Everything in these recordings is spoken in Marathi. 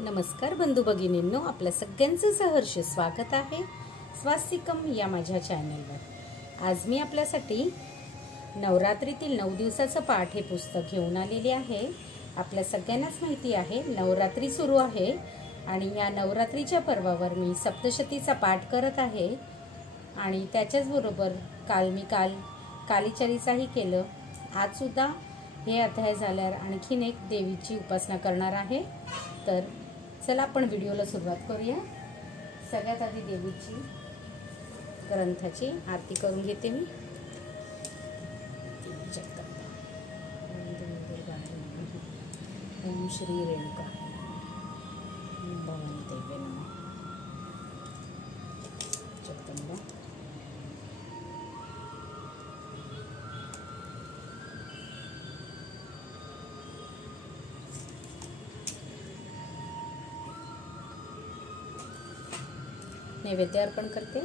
नमस्कार बंधू भगिनींनो, आपल्या सगळ्यांचं सहर्ष स्वागत आहे स्वास्तिकम या माझ्या चॅनलवर। आज मी आपल्यासाठी नवरात्रीतील 9 दिवसाचं पाठ हे पुस्तक घेऊन आलेले आहे। आपल्या सगळ्यांनाच माहिती आहे नवरात्री सुरू आहे आणि या नवरात्रीच्या पर्वावर मी सप्तशतीचा पाठ करत आहे आणि त्याच्याच बरोबर काल कालीचरीचाही केलं। आज सुद्धा हे अध्याय झाल्यावर आणखीन एक देवीची उपासना करणार आहे। तर चला आपण व्हिडिओला सुरुवात करूया। सगळ्यात आधी देवीची ग्रंथाची आरती करून घेते मी। ओम श्री रेणुका भवानी देवे नमः। जगदंबा नैवेद्य अर्पण करते।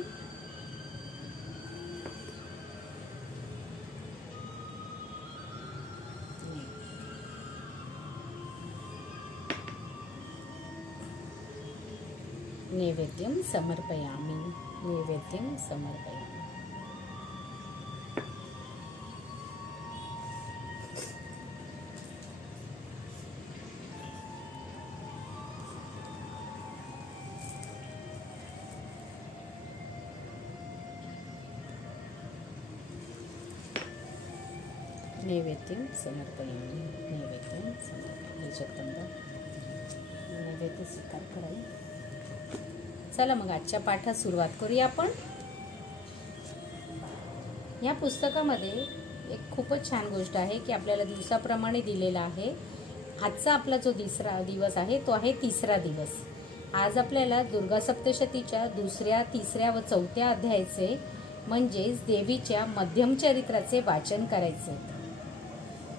नैवेद्यं समर्पयामि, नैवेद्यं समर्पयामि। नैवेद्यं समर्पयामि, नैवेद्यं समर्पयामि। जगदंबा नैवेद्य स्वीकार करावी। चला मग आजच्या पाठात सुरुवात करूया आपण। या पुस्तकामध्ये एक खूपच छान गोष्ट आहे की आपल्याला दिवसाप्रमाणे दिलेला आहे। आजचा आपला जो तिसरा दिवस आहे तो आहे तिसरा दिवस। आज आपल्याला दुर्गा सप्तशतीच्या दुसऱ्या, तिसऱ्या व चौथ्या अध्यायाचे म्हणजेच देवीच्या मध्यम चरित्राचे वाचन करायचे।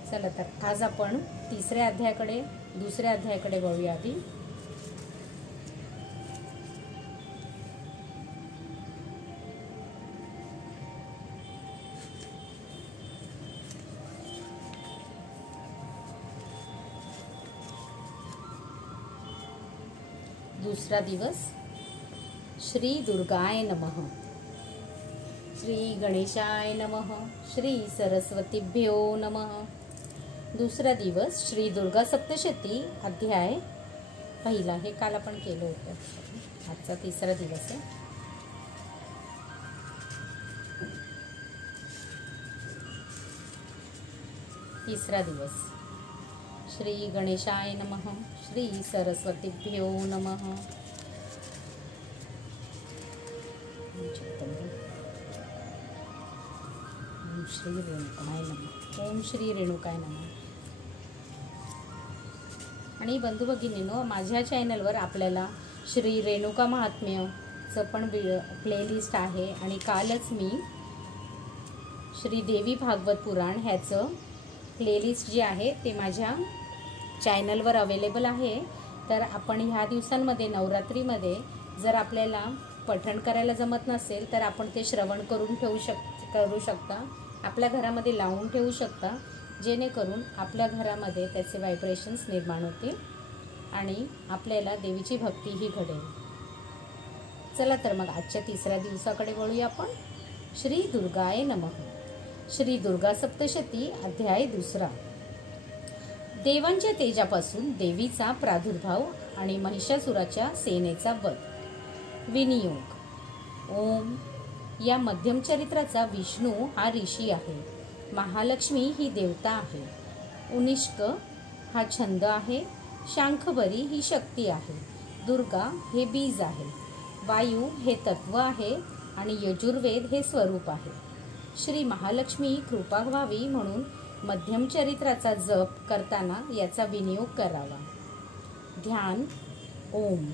चला तर आज आपण दुसऱ्या अध्यायाकडे वळूया। आधी दूसरा दिवस। श्री दुर्गाय नमः, श्री गणेशाय नमः, श्री सरस्वतीभ्यो नमः। दूसरा दिवस श्री दुर्गा सप्तशती अध्याय पहिला। हे काल आपण केलं होतं। आजचा तिसरा दिवस आहे। तिसरा दिवस। श्री गणेशाय नमः, श्री सरस्वतीभ्यो नमः। ओम श्री रेणुकाय नमः, ओम श्री रेणुकाय नमः। आणि बंधू भगिनींनो, माझ्या चॅनलवर आपल्याला श्री रेणुका महात्म्यचं पण प्लेलिस्ट आहे आणि कालच मी श्री देवी भागवत पुराण ह्याचं प्लेलिस्ट जे आहे ते माझ्या चॅनलवर अवेलेबल आहे। तर आपण ह्या दिवसांमध्ये नवरात्रीमध्ये जर आपल्याला पठण करायला जमत नसेल तर आपण ते श्रवण करून करू शकता, आपल्या घरामध्ये लावून ठेवू शकता, जेणेकरून आपल्या घरामध्ये त्याचे व्हायब्रेशन्स निर्माण होतील आणि आपल्याला देवीची भक्तीही घडेल। चला तर मग आजच्या तिसऱ्या दिवसाकडे वळूया आपण। श्री दुर्गाय नमः, श्री दुर्गा सप्तशती अध्याय दुसरा। देवांच्या तेजापासून देवीचा प्रादुर्भाव आणि महिषासुराच्या सेनेचा वध। विनियोग। ओम या मध्यम चरित्राचा विष्णू हा ऋषी आहे, महालक्ष्मी ही देवता आहे, उनिष्क हा छंद आहे, शांखबरी ही शक्ती आहे, दुर्गा हे बीज आहे, वायू हे तत्व आहे आणि यजुर्वेद हे स्वरूप आहे। श्री महालक्ष्मी कृपा व्हावी म्हणून मध्यम चरित्राचा जप करताना याचा विनियोग करावा। ध्यान। ओम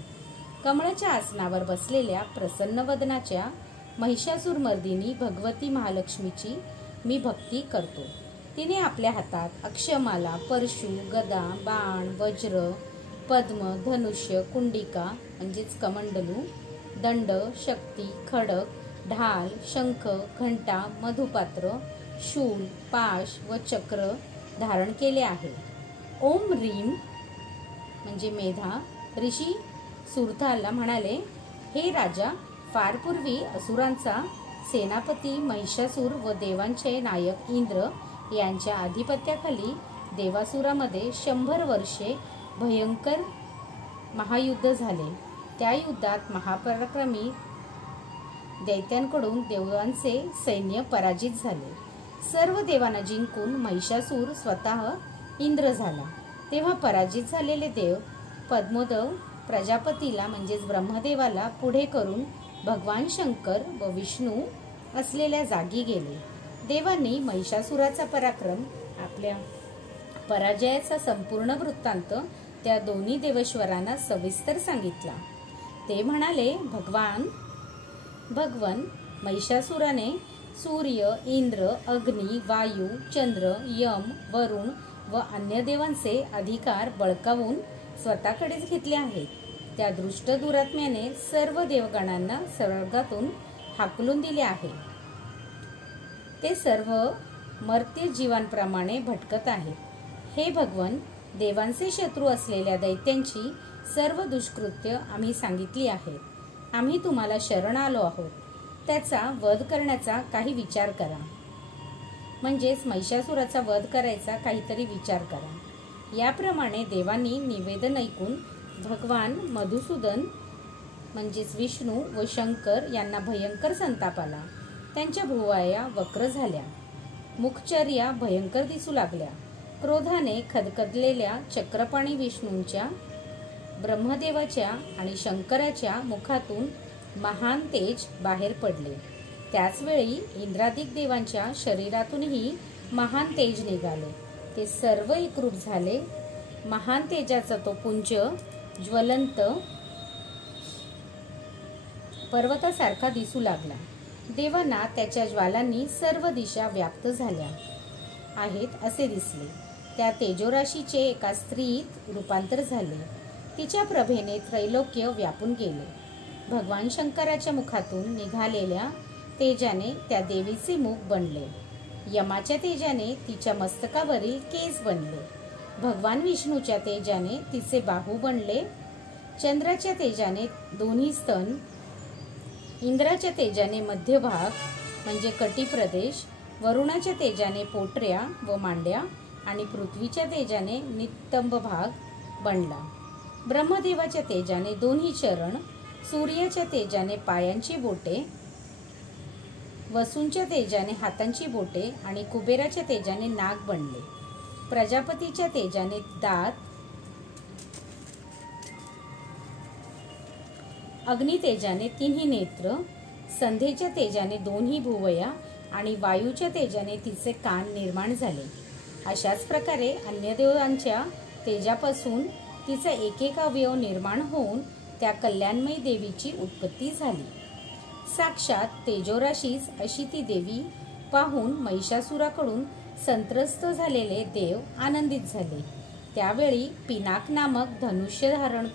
कमळाच्या आसनावर बसलेल्या प्रसन्न वदनाच्या महिषासुरमर्दिनी भगवती महालक्ष्मीची मी भक्ती करतो। तिने आपल्या हातात अक्षमाला, परशु, गदा, बाण, वज्र, पद्म, धनुष्य, कुंडिका म्हणजेच कमंडलू, दंड, शक्ती, खडक, ढाल, शंख, घंटा, मधुपात्र, शूल, पाश व चक्र धारण केले आहे। ओम रीम म्हणजे मेधा, ऋषी सुरथाला म्हणाले, हे राजा, फार पूर्वी असुरांचा सेनापती महिषासूर व देवांचे नायक इंद्र यांच्या अधिपत्याखाली देवासुरामध्ये 100 वर्षे भयंकर महायुद्ध झाले. त्या युद्धात महापराक्रमी दैत्यांकडून देवांचे सैन्य पराजित झाले. सर्व देवांना जिंकून महिषासूर स्वतः इंद्र झाला. तेव्हा पराजित झालेले देव पद्मोदव प्रजापतीला म्हणजेच ब्रह्मदेवाला पुढे करून भगवान शंकर व विष्णू असलेल्या जागी गेले. देवांनी महिषासुराचा पराक्रम, आपल्या पराजयाचा संपूर्ण वृत्तांत त्या दोन्ही देवेश्वरांना सविस्तर सांगितला. ते म्हणाले, भगवन महिषासुराने सूर्य, इंद्र, अग्नी, वायू, चंद्र, यम, वरुण व अन्य देवांचे अधिकार बळकावून स्वतःकडेच घेतले आहेत. त्या दृष्ट दुरात्म्याने सर्व देवगणांना स्वर्गातून हाकलून दिले आहे. ते सर्व मर्त्य जीवांप्रमाणे भटकत आहेत. हे भगवन, देवांचे शत्रू असलेल्या दैत्यांची सर्व दुष्कृत्य आम्ही सांगितली आहेत. आम्ही तुम्हाला शरण आलो आहोत. त्याचा वध करण्याचा काही विचार करा. म्हणजेच महिषासुराचा वध करायचा काहीतरी विचार करा. याप्रमाणे देवांनी निवेदन ऐकून भगवान मधुसूदन म्हणजेच विष्णू व शंकर यांना भयंकर संताप आला. त्यांच्या भुवया वक्र झाल्या, मुखचर्या भयंकर दिसू लागल्या. क्रोधाने खदखदलेल्या चक्रपाणी विष्णूंच्या, ब्रह्मदेवाच्या आणि शंकराच्या मुखातून महान तेज बाहेर पडले. त्याचवेळी इंद्रादिक देवांच्या शरीरातूनही महान तेज निघाले. ते सर्व एकरूप झाले. महान तेजाचा तो पुंज ज्वलंत पर्वतासारखा दिसू लागला. देवांना त्याच्या ज्वालांनी सर्व दिशा व्याप्त झाल्या आहेत असे दिसले. त्या तेजोराशीचे एका स्त्रीत रूपांतर झाले. तिच्या प्रभेने त्रैलोक्य व्यापून गेले. भगवान शंकराच्या मुखातून निघालेल्या तेजाने त्या देवीचे मुख बनले. यमाच्या तेजाने तिच्या मस्तकावरील केस बनले. भगवान विष्णूच्या तेजाने तिचे बाहू बनले. चंद्राच्या तेजाने दोन्ही स्तन, इंद्राच्या तेजाने मध्यभाग म्हणजे कटी प्रदेश, वरुणाच्या तेजाने पोटऱ्या व मांड्या आणि पृथ्वीच्या तेजाने नितंब भाग बनला. ब्रह्मदेवाच्या तेजाने दोन्ही चरण, सूर्याच्या तेजाने पायांची बोटे, वसूंच्या तेजाने हातांची बोटे आणि कुबेराच्या तेजाने नाक बनले. प्रजापतीच्या तेजाने दात, अग्नी तेजाने तिन्ही नेत्र, संध्येच्या तेजाने दोन्ही भुवया आणि वायूच्या तेजाने तिचे कान निर्माण झाले. अशाच प्रकारे अन्य देवांच्या तेजापासून तिचा एक अवयव निर्माण होऊन त्या कल्याणमयी देवीची उत्पत्ती झाली. साक्षात तेजोराशीच अशी ती देवी पाहून महिषासुराकडून संत्रस्त झालेले देव आनंदित झाले. त्यावेळी पिनाक नामक धनुष्य धारण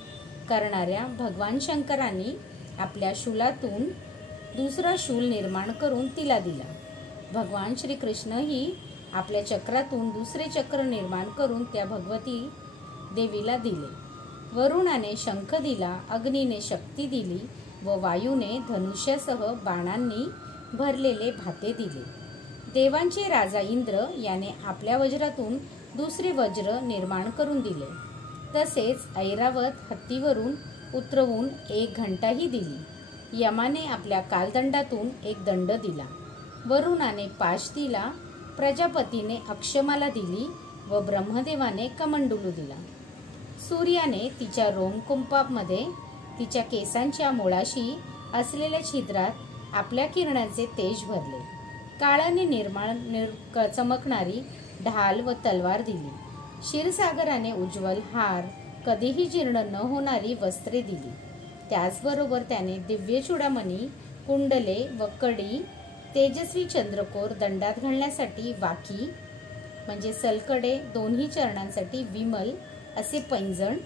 करणाऱ्या भगवान शंकरांनी आपल्या शूलातून दुसरा शूल निर्माण करून तिला दिला. भगवान श्रीकृष्णही आपल्या चक्रातून दुसरे चक्र निर्माण करून त्या भगवती देवीला दिले. वरुणाने शंख दिला, अग्नीने शक्ती दिली व वायूने धनुष्यासह बाणांनी भरलेले भाते दिले. देवांचे राजा इंद्र याने आपल्या वज्रातून दुसरे वज्र निर्माण करून दिले. तसेच ऐरावत हत्तीवरून उतरवून एक घंटाही दिली. यमाने आपल्या कालदंडातून एक दंड दिला. वरुणाने पाश दिला. प्रजापतीने अक्षमाला दिली व ब्रह्मदेवाने कमंडलू दिला. सूर्याने तिच्या रोमकुंपामध्ये तिच्या केसांच्या मुळाशी असलेल्या छिद्रात आपल्या किरणाचे तेज भरले. काळाने चमकणारी ढाल व तलवार दिली. क्षीरसागराने उज्ज्वल हार, कधीही जीर्ण न होणारी वस्त्रे दिली. त्याचबरोबर त्याने दिव्य चूडामणी, कुंडले व कडी, तेजस्वी चंद्रकोर, दंडात घालण्यासाठी वाकी म्हणजे सलकडे, दोन्ही चरणांसाठी विमल असे पैंजण,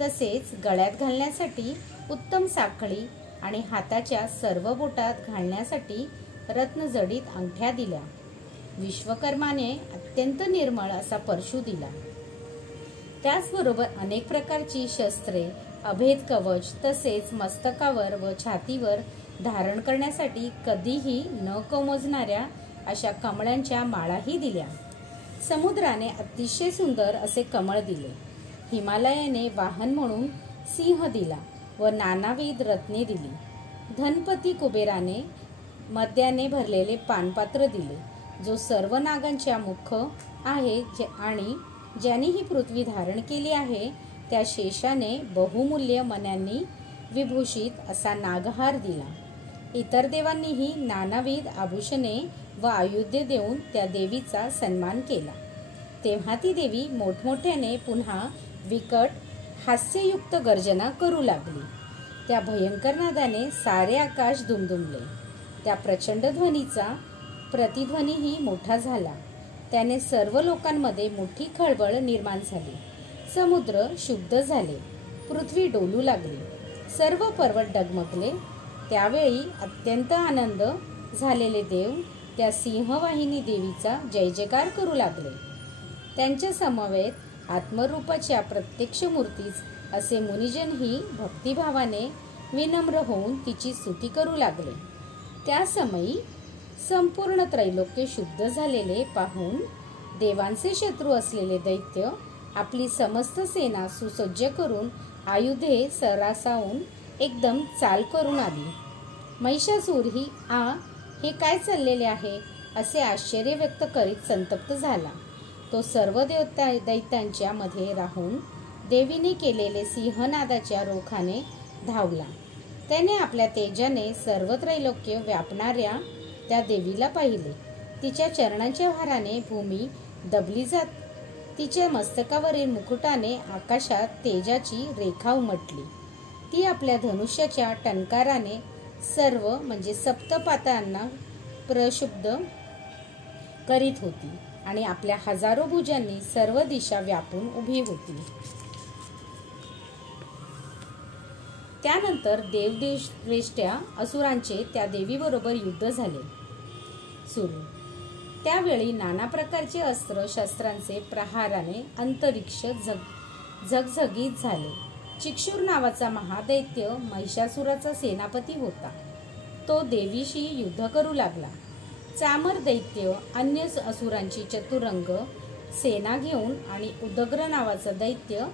तसेच गळ्यात घालण्यासाठी उत्तम साखळी आणि हाताच्या सर्व बोटात घालण्यासाठी रत्नजडित अंगठ्या दिल्या. विश्वकर्माने अत्यंत निर्मळ असा परशु दिला. त्याचबरोबर अनेक प्रकारची शस्त्रे अभेद कवच तसेच मस्तकावर व छातीवर धारण करण्यासाठी कधीही न कोमजणाऱ्या अशा कमळांच्या माळाही दिल्या. समुद्राने अतिशय सुंदर असे कमळ दिले. हिमालयाने वाहन म्हणून सिंह दिला व नानाविध रत्ने दिली. धनपती कुबेराने मद्याने भरलेले पानपात्र दिले, जो सर्व नागांच्या मुख आहे आणि ज्याने ही पृथ्वी धारण केली आहे त्या शेषाने बहुमूल्य मण्यांनी विभूषित असा नागहार दिला. इतर देवांनीही नानाविध आभूषणे व आयुधे देऊन त्या देवीचा सन्मान केला. तेव्हा ती देवी मोठमोठ्याने पुन्हा विकट हास्ययुक्त गर्जना करू लागली. त्या भयंकर नादाने सारे आकाश दुमदुमले. त्या प्रचंड ध्वनीचा प्रतिध्वनीही मोठा झाला. त्याने सर्व लोकांमध्ये मोठी खळबळ निर्माण झाली. समुद्र शुद्ध झाले, पृथ्वी डोलू लागली, सर्व पर्वत डगमगले. त्यावेळी अत्यंत आनंद झालेले देव त्या सिंहवाहिनी देवीचा जय जयकार करू लागले. त्यांच्या समवेत आत्मरूपाच्या प्रत्यक्ष मूर्तीच असे मुनिजनही भक्तिभावाने विनम्र होऊन तिची स्तुती करू लागले. त्या समयी संपूर्ण त्रैलोक्य शुद्ध झालेले पाहून देवांचे शत्रू असलेले दैत्य आपली समस्त सेना सुसज्ज करून आयुधे सरासावून एकदम चाल करून आली. महिषासूर ही हे काय चाललेले आहे असे आश्चर्य व्यक्त करीत संतप्त झाला. तो सर्व दैत्यांच्या मध्ये राहून देवीने केलेले सिंहनादाच्या रोखाने धावला. त्याने आपल्या तेजाने सर्व त्रैलोक्य व्यापणाऱ्या त्या देवीला पाहिले. तिच्या चरणांच्या भाराने भूमी दबली जात. तिच्या मस्तकावरील मुकुटाने आकाशात तेजाची रेखा उमटली. ती आपल्या धनुष्याच्या टंकाराने सर्व म्हणजे सप्तपातांना प्रक्षुब्ध करीत होती आणि आपल्या हजारो भुजांनी सर्व दिशा व्यापून उभी होती. त्यानंतर देवदेष्ट्या असुरांचे त्या देवीबरोबर युद्ध झाले सुरू. त्यावेळी नाना प्रकारचे अस्त्र शस्त्रांचे प्रहाराने अंतरिक्ष झगझगीत झाले. चिक्षुर नावाचा महादैत्य महिषासुराचा सेनापती होता. तो देवीशी युद्ध करू लागला. चामर दैत्य अन्य असुरांची चतुरंग सेना घेऊन आणि उदग्र नावाचा दैत्य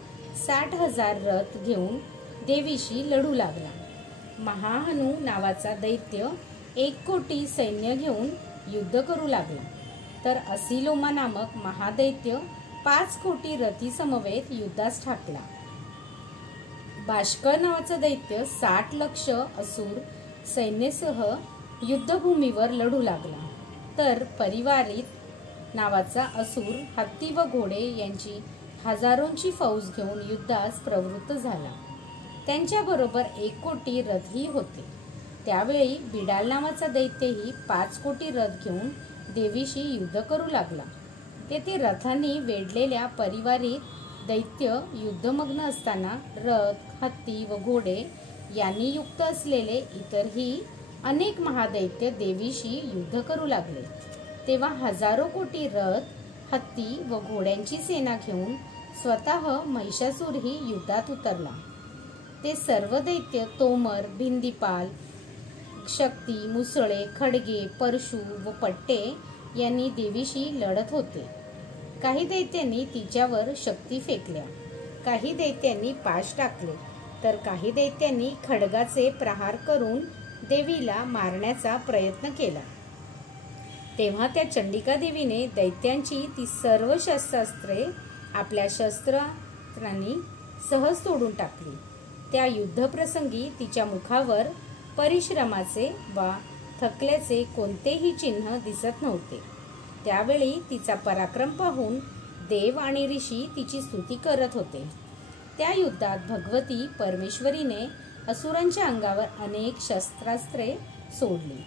60,000 रथ घेऊन देवीशी लढू लागला. महाहनु नावाचा दैत्य 1 कोटी सैन्य घेऊन युद्ध करू लागला. तर असिलोमा नामक महादैत्य 5 कोटी रथी समवेत युद्धास ठाकला. बाष्कळ नावाचा दैत्य 60 लक्ष असुर सैन्यासह युद्धभूमीवर लढू लागला. तर परिवारित नावाचा असुर हत्ती व घोडे यांची हजारोंची फौज घेऊन युद्धास प्रवृत्त झाला. त्यांच्याबरोबर 1 कोटी रथही होते. त्यावेळी बिडाल नावाचा दैत्यही 5 कोटी रथ घेऊन देवीशी युद्ध करू लागला. तेथे रथांनी वेढलेल्या परिवारित दैत्य युद्धमग्न असताना रथ, हत्ती व घोडे यांनी युक्त असलेले इतरही अनेक महादैत्य देवीशी युद्ध करू लागले. तेव्हा हजारो कोटी रथ, हत्ती व घोड्यांची सेना घेऊन स्वतः महिषासूरही युद्धात उतरला. ते सर्व दैत्य तोमर, भिंदीपाल, शक्ती, मुसळे, खडगे, परशु व पट्टे यांनी देवीशी लढत होते. काही दैत्यांनी तिच्यावर शक्ती फेकल्या, काही दैत्यांनी पाश टाकले, तर काही दैत्यांनी खडगाचे प्रहार करून देवीला मारण्याचा प्रयत्न केला. तेव्हा त्या चंडिका देवीने दैत्यांची ती सर्व शस्त्रास्त्रे आपल्या शस्त्रांनी सहज तोडून टाकली. त्या युद्धप्रसंगी तिच्या मुखावर परिश्रमाचे वा थकल्याचे कोणतेही चिन्ह दिसत नव्हते. त्यावेळी तिचा पराक्रम पाहून देव आणि ऋषी तिची स्तुती करत होते. त्या युद्धात भगवती परमेश्वरीने असुरांच्या अंगावर अनेक शस्त्रास्त्रे सोडली.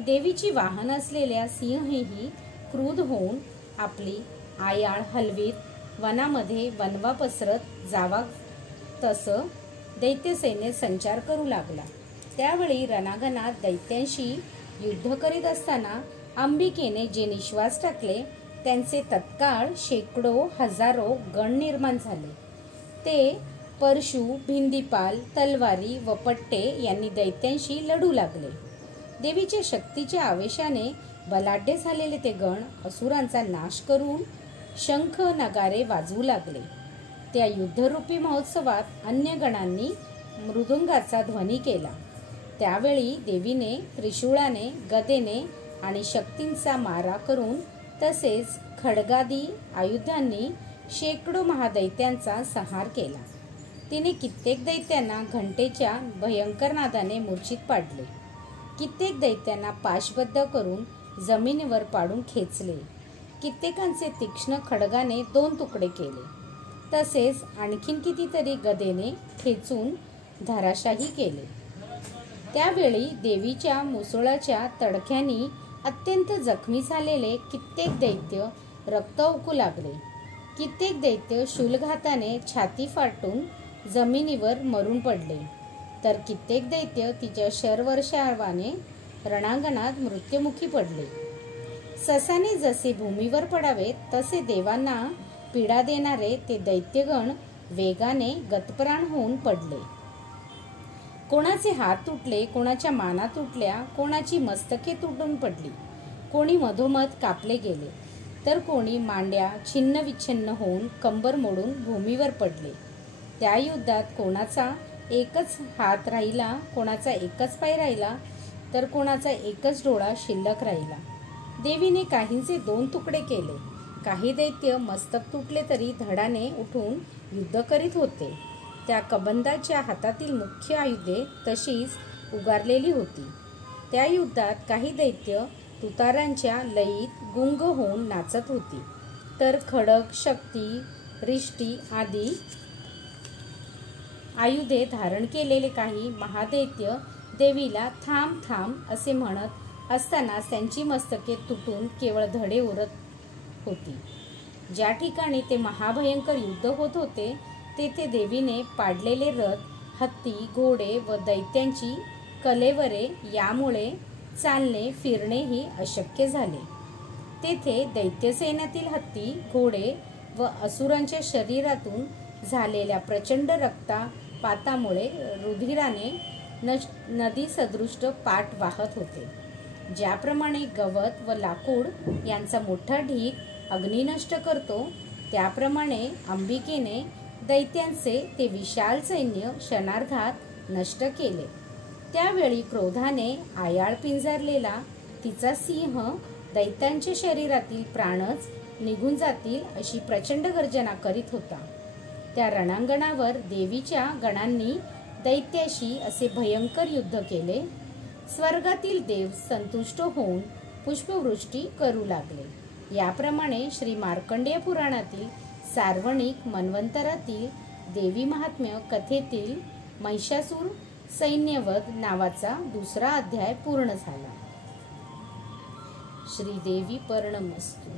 देवीची वाहन असलेल्या सिंहही क्रुद्ध होऊन आपली आयाळ हलवीत वनामध्ये वनवा पसरत जावा तसं दैत्यसैन्य संचार करू लागला. त्यावेळी रणांगणात दैत्यांशी युद्ध करीत असताना अंबिकेने जे निश्वास टाकले त्यांचे तत्काळ शेकडो हजारो गण निर्माण झाले. ते परशु, भिंदीपाल, तलवारी व पट्टे यांनी दैत्यांशी लढू लागले. देवीच्या शक्तीच्या आवेशाने बलाढ्य झालेले ते गण असुरांचा नाश करून शंख नगारे वाजवू लागले. त्या युद्धरूपी महोत्सवात अन्य गणांनी मृदुंगाचा ध्वनी केला. त्यावेळी देवीने त्रिशूळाने, गदेने आणि शक्तींचा मारा करून तसेच खड्गादी आयुधांनी शेकडो महादैत्यांचा संहार केला. तिने कित्येक दैत्यांना घंटेच्या भयंकर नादाने मूर्छित पाडले. कित्येक दैत्यांना पाशबद्ध करून जमिनीवर पाडून खेचले. कित्येकांचे तीक्ष्ण खड्गाने 2 तुकडे केले. तसेच आणखीन कितीतरी गदेने खेचून धराशाही केले. त्यावेळी देवीच्या मुसळाच्या तडख्यांनी अत्यंत जखमी झालेले कित्येक दैत्य रक्त ओकू लागले. कित्येक दैत्य शूलघाताने छाती फाटून जमिनीवर मरून पडले. तर कित्येक दैत्य तिच्या शरवर्षावाने रणांगणात मृत्युमुखी पडले. ससाने जसे भूमीवर पडावे तसे देवांना पीडा देणारे ते दैत्यगण वेगाने गतप्राण होऊन पडले. कोणाचे हात तुटले, कोणाच्या माना तुटल्या, कोणाची मस्तके तुटून पडली, कोणी मधोमध कापले गेले, तर कोणी मांड्या छिन्न विच्छिन्न होऊन कंबर मोडून भूमीवर पडले. त्या युद्धात कोणाचा एकच हात राहिला, कोणाचा एकच पाय राहिला, तर कोणाचा एकच डोळा शिल्लक राहिला. देवीने काहींचे 2 तुकडे केले. काही दैत्य मस्तक तुटले तरी धडाने उठून युद्ध करीत होते. त्या कबंदाच्या हातातील मुख्य आयुधे तशीच उगारलेली होती. त्या युद्धात काही दैत्य तुतारांच्या लयीत गुंग होऊन नाचत होती, तर खडग, शक्ती, रिष्टी आदी आयुधे धारण केलेले काही महादैत्य देवीला थांब थांब असे म्हणत असताना त्यांची मस्तके तुटून केवळ धडे उरत होती. ज्या ठिकाणी ते महाभयंकर युद्ध होत होते तेथे देवीने पाडलेले रथ, हत्ती, घोडे व दैत्यांची कलेवरे यामुळे चालणे फिरणेही अशक्य झाले. तेथे दैत्यसैन्यातील हत्ती, घोडे व असुरांच्या शरीरातून झालेल्या प्रचंड रक्तपातामुळे रुधिराने नदी सदृष्ट पाठ वाहत होते. ज्याप्रमाणे गवत व लाकूड यांचा मोठा ढीग अग्नी नष्ट करतो, त्याप्रमाणे अंबिकेने दैत्यांचे ते विशाल सैन्य क्षणार्धात नष्ट केले. त्यावेळी क्रोधाने आयाळ पिंजरलेला तिचा सिंह दैत्यांच्या शरीरातील प्राणच निघून जातील अशी प्रचंड गर्जना करीत होता. त्या रणांगणावर देवीच्या गणांनी दैत्याशी असे भयंकर युद्ध केले. स्वर्गातील देव संतुष्ट होऊन पुष्पवृष्टी करू लागले. याप्रमाणे श्री मार्कंडेय पुराणातील सार्वणिक मन्वंतरातील देवी महात्म्य कथेतील महिषासूर सैन्यवध नावाचा 2रा अध्याय पूर्ण झाला. श्रीदेवी पर्णमस्तु.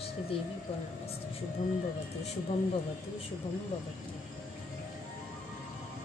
श्रीदेवी पर्णमस्तु. शुभं भवतु, शुभं भवतु, शुभं भवतु.